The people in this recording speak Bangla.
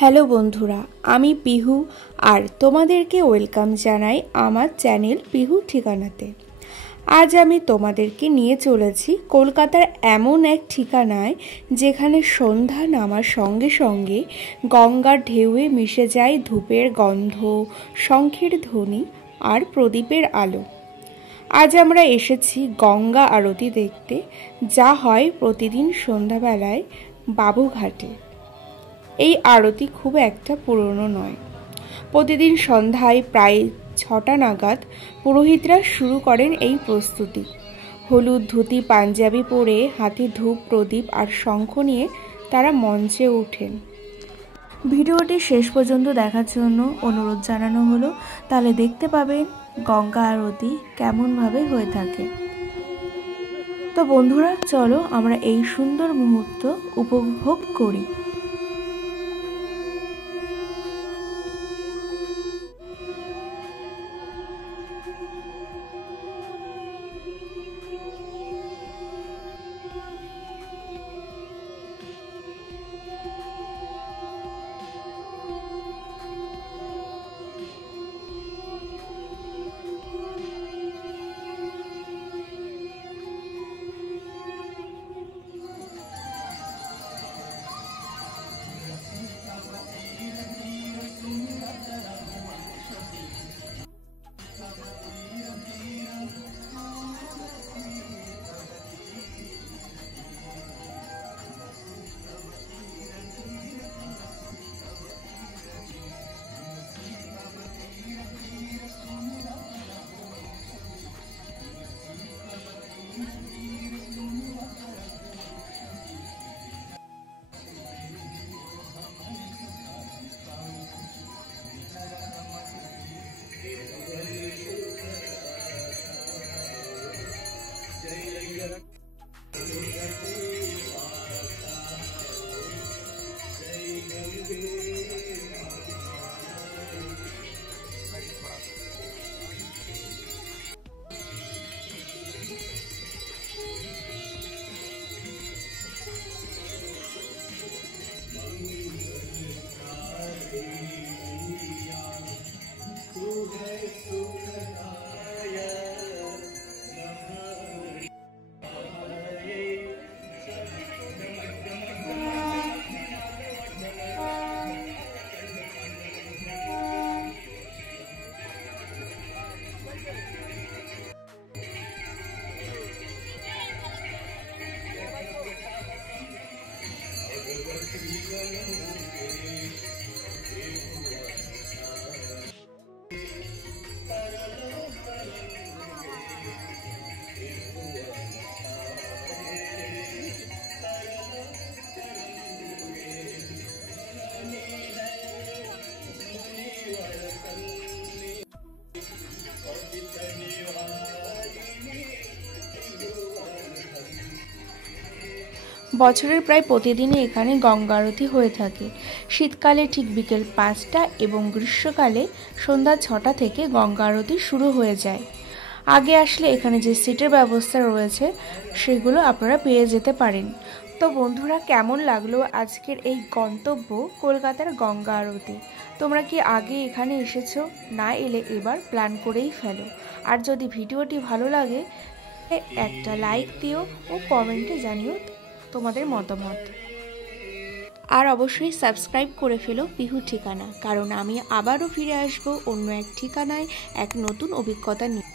হ্যালো বন্ধুরা, আমি পিহু আর তোমাদেরকে ওয়েলকাম জানাই আমার চ্যানেল পিহু ঠিকানাতে। আজ আমি তোমাদেরকে নিয়ে চলেছি কলকাতার এমন এক ঠিকানায় যেখানে সন্ধ্যা নামার সঙ্গে সঙ্গে গঙ্গার ঢেউয়ে মিশে যায় ধূপের গন্ধ, শঙ্খের ধ্বনি আর প্রদীপের আলো। আজ আমরা এসেছি গঙ্গা আরতি দেখতে, যা হয় প্রতিদিন সন্ধ্যাবেলায় বাবুঘাটে। এই আরতি খুব একটা পুরনো নয়। প্রতিদিন সন্ধ্যায় প্রায় 6টা নাগাদ পুরোহিতরা শুরু করেন এই প্রস্তুতি। হলুদ ধুতি পাঞ্জাবি পরে হাতে ধূপ, প্রদীপ আর শঙ্খ নিয়ে তারা মঞ্চে ওঠেন। ভিডিওটি শেষ পর্যন্ত দেখার জন্য অনুরোধ জানানো হলো, তাহলে দেখতে পাবেন গঙ্গা আরতি কেমনভাবে হয়ে থাকে। তো বন্ধুরা, চলো আমরা এই সুন্দর মুহূর্ত উপভোগ করি। বছরের প্রায় প্রতিদিনই এখানে গঙ্গা আরতি হয়ে থাকে। শীতকালে ঠিক বিকেল 5টা এবং গ্রীষ্মকালে সন্ধ্যা 6টা থেকে গঙ্গা আরতি শুরু হয়ে যায়। আগে আসলে এখানে যে সিটের ব্যবস্থা রয়েছে সেগুলো আপনারা পেয়ে যেতে পারেন। তো বন্ধুরা, কেমন লাগলো আজকের এই গন্তব্য কলকাতার গঙ্গা আরতি? তোমরা কি আগে এখানে এসেছো? না এলে এবার প্ল্যান করেই ফেলো। আর যদি ভিডিওটি ভালো লাগে একটা লাইক দিও ও কমেন্টে জানিও তোমাদের মতামত। আর অবশ্যই সাবস্ক্রাইব করে ফেলো পিহু ঠিকানা, কারণ আমি আবারও ফিরে আসবো অন্য এক ঠিকানায় এক নতুন অভিজ্ঞতা নিয়ে।